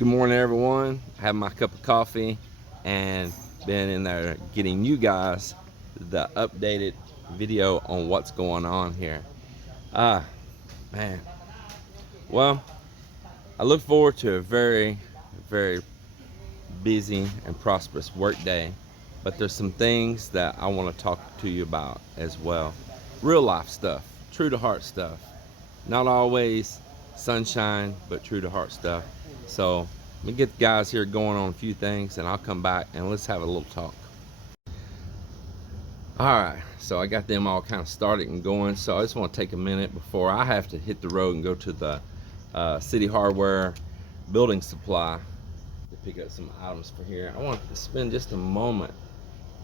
Good morning, everyone. Have my cup of coffee and been in there getting you guys the updated video on what's going on here. Ah, man. Well, I look forward to a very busy and prosperous work day, but there's some things that I want to talk to you about as well. Real life stuff, true to heart stuff. Not always sunshine, but true to heart stuff. So let me get the guys here going on a few things, and I'll come back and let's have a little talk. All right, so I got them all kind of started and going. So I just want to take a minute before I have to hit the road and go to the City Hardware building supply to pick up some items for here. I want to spend just a moment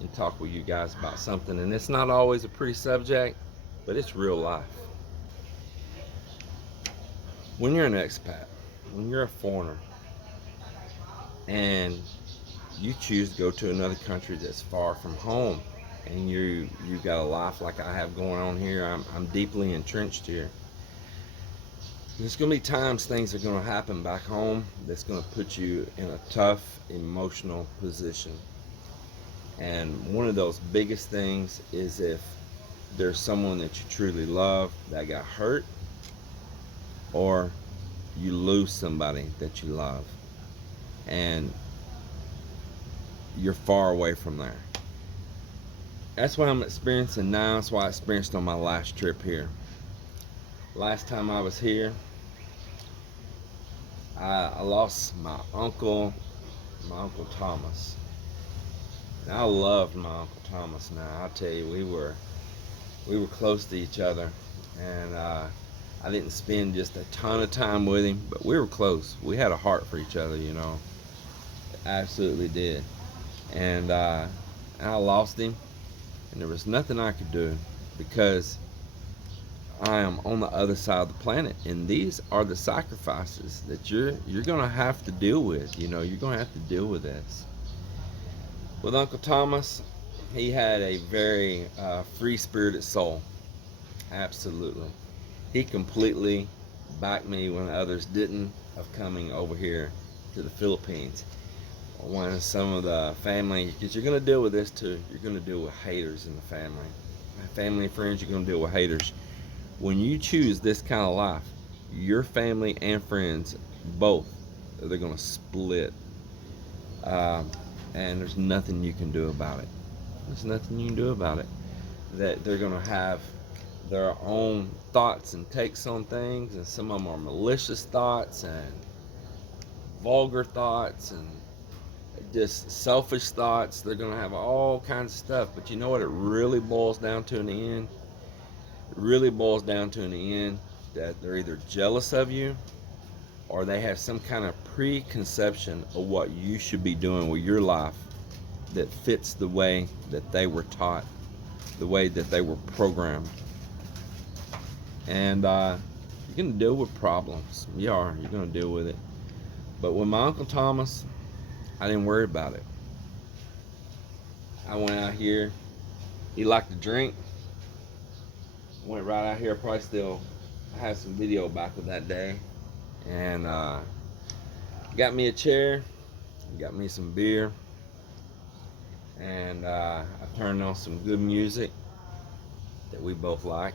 and talk with you guys about something, and it's not always a pretty subject, but it's real life. When you're an expat, when you're a foreigner, and you choose to go to another country that's far from home, and you got a life like I have going on here, I'm deeply entrenched here. There's going to be times things are going to happen back home that's going to put you in a tough emotional position. And one of those biggest things is if there's someone that you truly love that got hurt, or you lose somebody that you love and you're far away from there. That's what I'm experiencing now. That's what I experienced on my last trip here. Last time I was here, I lost my uncle Thomas. And I loved my Uncle Thomas. Now I'll tell you, we were close to each other, and I didn't spend just a ton of time with him, but we were close. We had a heart for each other, you know. Absolutely did. And I lost him, and there was nothing I could do because I am on the other side of the planet, and these are the sacrifices that you're gonna have to deal with. You know, you're gonna have to deal with this. With Uncle Thomas, he had a very free-spirited soul. Absolutely, he completely backed me when others didn't of coming over here to the Philippines. When some of the family, because you're gonna deal with this too. You're gonna deal with haters in the family and friends. You're gonna deal with haters. When you choose this kind of life, your family and friends both, they're going to split, and there's nothing you can do about it. There's nothing you can do about it. That they're going to have their own thoughts and takes on things, and some of them are malicious thoughts and vulgar thoughts and just selfish thoughts. They're going to have all kinds of stuff, but you know what it really boils down to in the end? It really boils down to in the end that they're either jealous of you or they have some kind of preconception of what you should be doing with your life that fits the way that they were taught, the way that they were programmed. And you're going to deal with problems. You are. You're going to deal with it. But with my Uncle Thomas, I didn't worry about it. I went out here. He liked to drink. Went right out here. Probably still have some video back of that day, and got me a chair, got me some beer, and I turned on some good music that we both like,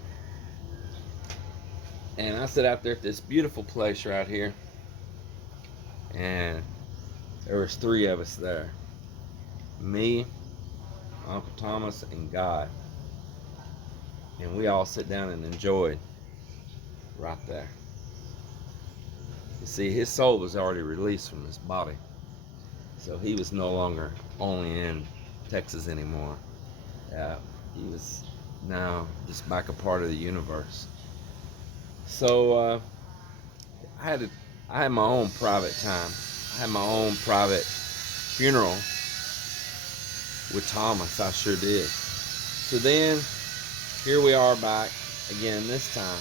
and I sat out there at this beautiful place right here, and there was three of us there, me, Uncle Thomas, and God. And we all sit down and enjoyed right there. You see, his soul was already released from his body. So he was no longer only in Texas anymore. He was now just back a part of the universe. So I had my own private time. I had my own private funeral with Thomas. I sure did. So then here we are back again this time,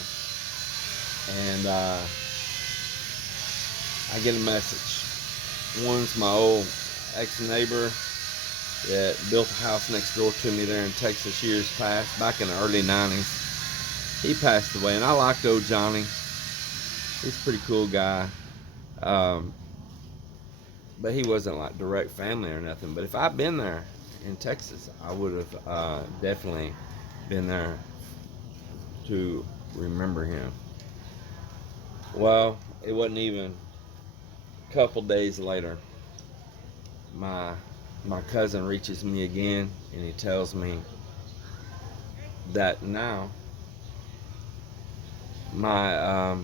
and I get a message. One's my old ex-neighbor that built a house next door to me there in Texas years past, back in the early 90s. He passed away, and I liked old Johnny. He's a pretty cool guy. but he wasn't like direct family or nothing. But if I'd been there in Texas, I would have definitely been there to remember him. Well, it wasn't even a couple days later. My my cousin reaches me again, and he tells me that now my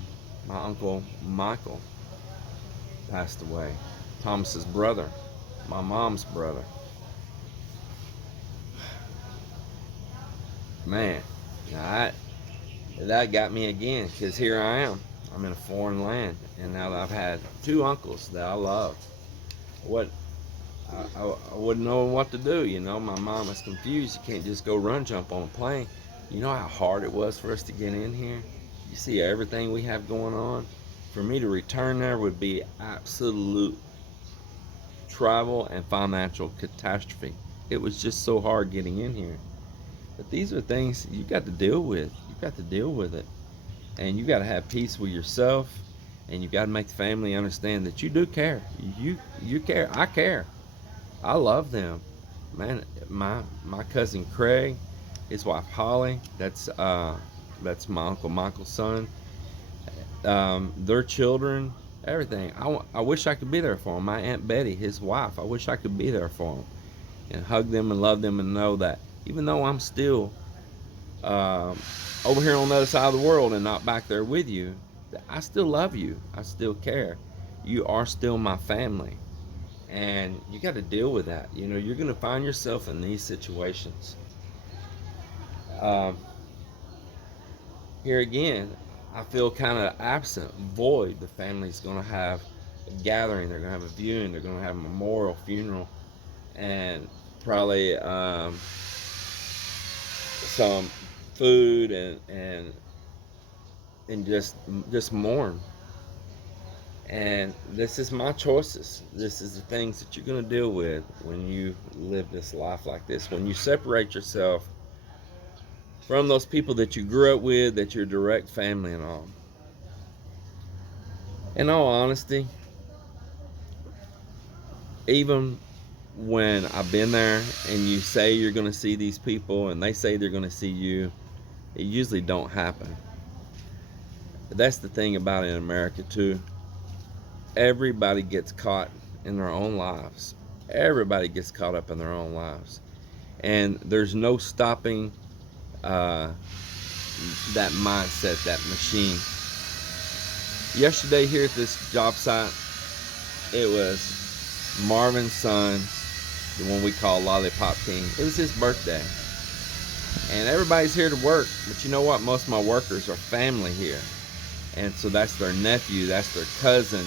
my uncle Michael passed away. Thomas's brother, my mom's brother. Man, that got me again, because here I am. I'm in a foreign land, and now that I've had two uncles that I love, what I wouldn't know what to do. My mom was confused. You can't just go run jump on a plane. You know how hard it was for us to get in here? You see everything we have going on? For me to return there would be absolute travel and financial catastrophe. It was just so hard getting in here. But these are things you got to deal with. You got to deal with it. And you got to have peace with yourself, and you got to make the family understand that you do care. You care. I care. I love them. Man, my cousin Craig, his wife Holly, that's my Uncle Michael's son. Their children, everything. I wish I could be there for them. My Aunt Betty, his wife, I wish I could be there for them and hug them and love them, and know that even though I'm still over here on the other side of the world and not back there with you, that I still love you. I still care. You are still my family. And you got to deal with that. You're going to find yourself in these situations. Here again, I feel kind of absent, void. The family's going to have a gathering. They're going to have a viewing. They're going to have a memorial, funeral, and probably some food and just mourn. And this is my choices. This is the things that you're going to deal with when you live this life like this. When you separate yourself from those people that you grew up with, that you're direct family and all. In all honesty, even when I've been there and you say you're going to see these people and they say they're going to see you, it usually don't happen. That's the thing about it in America too. Everybody gets caught in their own lives. Everybody gets caught up in their own lives. And there's no stopping that mindset, that machine. Yesterday here at this job site, it was Marvin's son, the one we call Lollipop King. It was his birthday. And everybody's here to work. But you know what? Most of my workers are family here. And so that's their nephew, that's their cousin,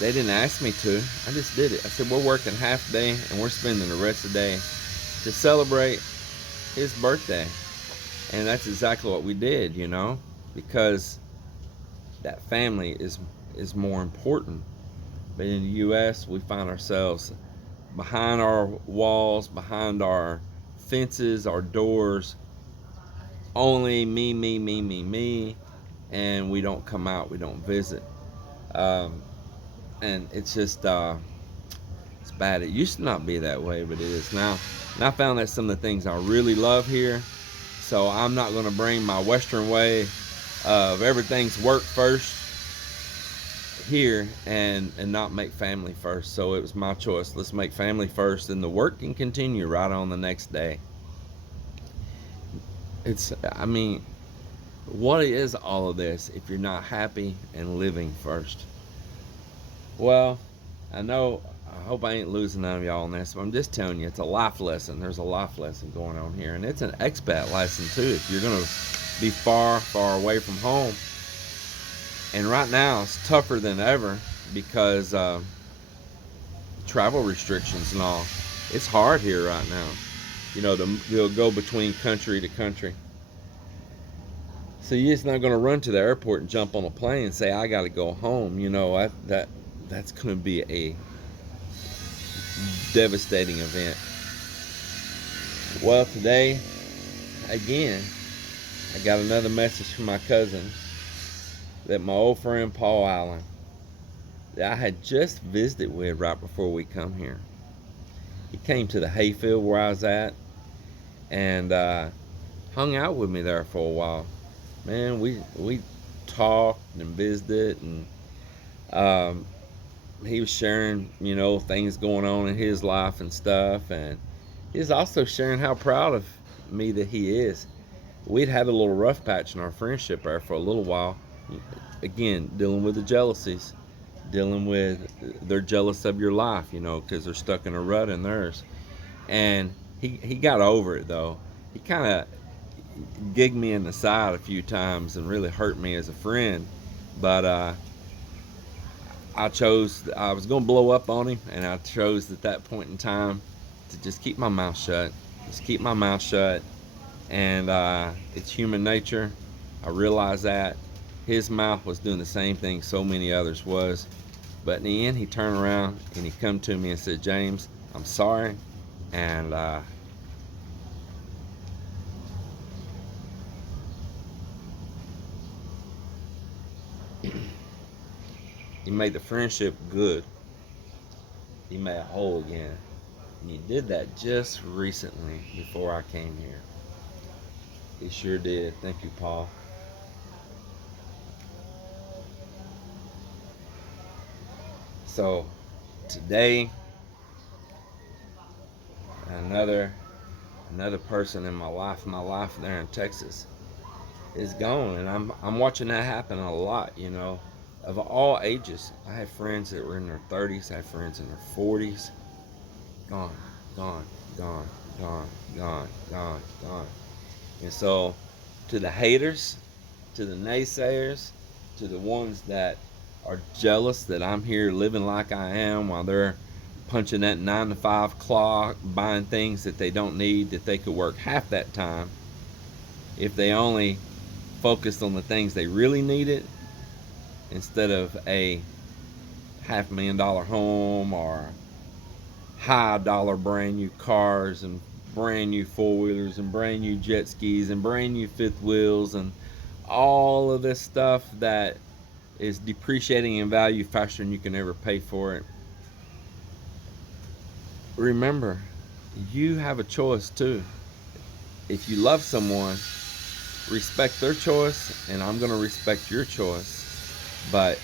They didn't ask me to. I just did it. I said, we're working half day and we're spending the rest of the day to celebrate his birthday. And that's exactly what we did, because that family is more important. But in the U.S., we find ourselves behind our walls, behind our fences, our doors, only me, and we don't come out, we don't visit. And it's just, it's bad. It used to not be that way, but it is now. And I found that some of the things I really love here, so I'm not going to bring my Western way of everything's work first here and not make family first. So it was my choice. Let's make family first, and the work can continue right on the next day. What is all of this if you're not happy and living first? Well, I hope I ain't losing none of y'all on this, but I'm just telling you, it's a life lesson. There's a life lesson going on here, and it's an expat lesson too. If you're going to be far away from home, and right now it's tougher than ever because travel restrictions and all. It's hard here right now, to go between country to country. So you're just not going to run to the airport and jump on a plane and say, I got to go home. That's going to be a devastating event. Well, today, again, I got another message from my cousin that my old friend Paul Allen, that I had just visited with right before we come here. He came to the hayfield where I was at and hung out with me there for a while. Man, we talked and visited, and um, he was sharing, things going on in his life and stuff, and he's also sharing how proud of me that he is. We'd had a little rough patch in our friendship there for a little while. Again, dealing with the jealousies, dealing with they're jealous of your life, because they're stuck in a rut in theirs. And he got over it though. He kind of gigged me in the side a few times and really hurt me as a friend. But I was going to blow up on him, and I chose at that point in time to just keep my mouth shut. Just keep my mouth shut. And it's human nature. I realized that. His mouth was doing the same thing so many others was. But in the end, he turned around and he come to me and said, James, I'm sorry. And he made the friendship good. He made it whole again. And he did that just recently before I came here. He sure did. Thank you, Paul. So today, another person in my life there in Texas is gone, and I'm watching that happen a lot. Of all ages. I have friends that were in their 30s. I have friends in their 40s. Gone, gone, gone, gone, gone, gone, gone. And so, to the haters, to the naysayers, to the ones that are jealous that I'm here living like I am while they're punching that 9 to 5 clock, buying things that they don't need, that they could work half that time if they only focused on the things they really needed instead of a $500,000 home or high dollar brand new cars and brand new four-wheelers and brand new jet skis and brand new fifth wheels and all of this stuff that is depreciating in value faster than you can ever pay for it. Remember, you have a choice too. If you love someone, respect their choice, and I'm going to respect your choice. But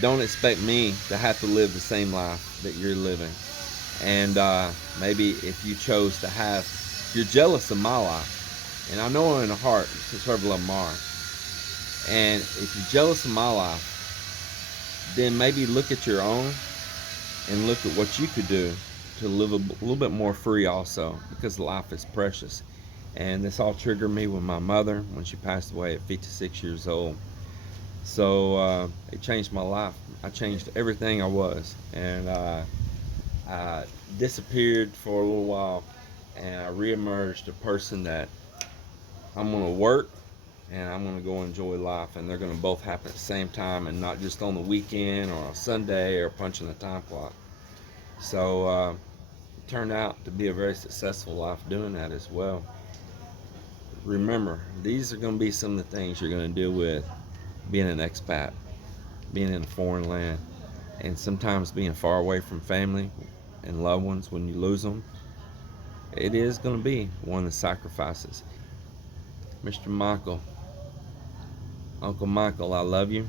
don't expect me to have to live the same life that you're living. And maybe if you chose to have, you're jealous of my life. And I know in the heart, serve love Mar. And if you're jealous of my life, then maybe look at your own and look at what you could do to live a little bit more free also, because life is precious. And this all triggered me with my mother when she passed away at 56 years old. So it changed my life. I changed everything I was, and I disappeared for a little while, and I reemerged a person that I'm going to work and I'm going to go enjoy life, and they're going to both happen at the same time and not just on the weekend or on Sunday or punching the time clock. So it turned out to be a very successful life doing that as well. Remember, these are going to be some of the things you're going to deal with being an expat, being in a foreign land, and sometimes being far away from family and loved ones when you lose them. It is going to be one of the sacrifices. Mr. Michael, Uncle Michael, I love you,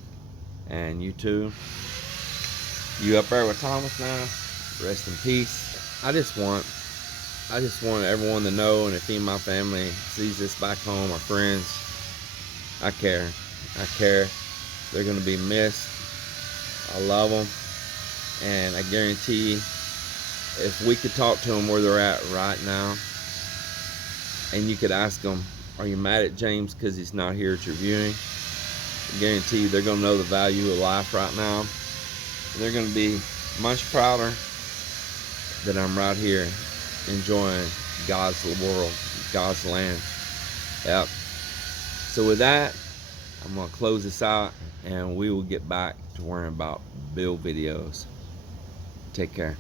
and you too. You up there with Thomas now? Rest in peace. I just want everyone to know, and if any of my family sees this back home, or friends, I care. I care. They're going to be missed. I love them, and I guarantee if we could talk to them where they're at right now, and you could ask them, are you mad at James because he's not here at your viewing? I guarantee you they're going to know the value of life right now, and they're going to be much prouder that I'm right here enjoying God's world, God's land. Yep. So with that, I'm going to close this out, and we will get back to worrying about build videos. Take care.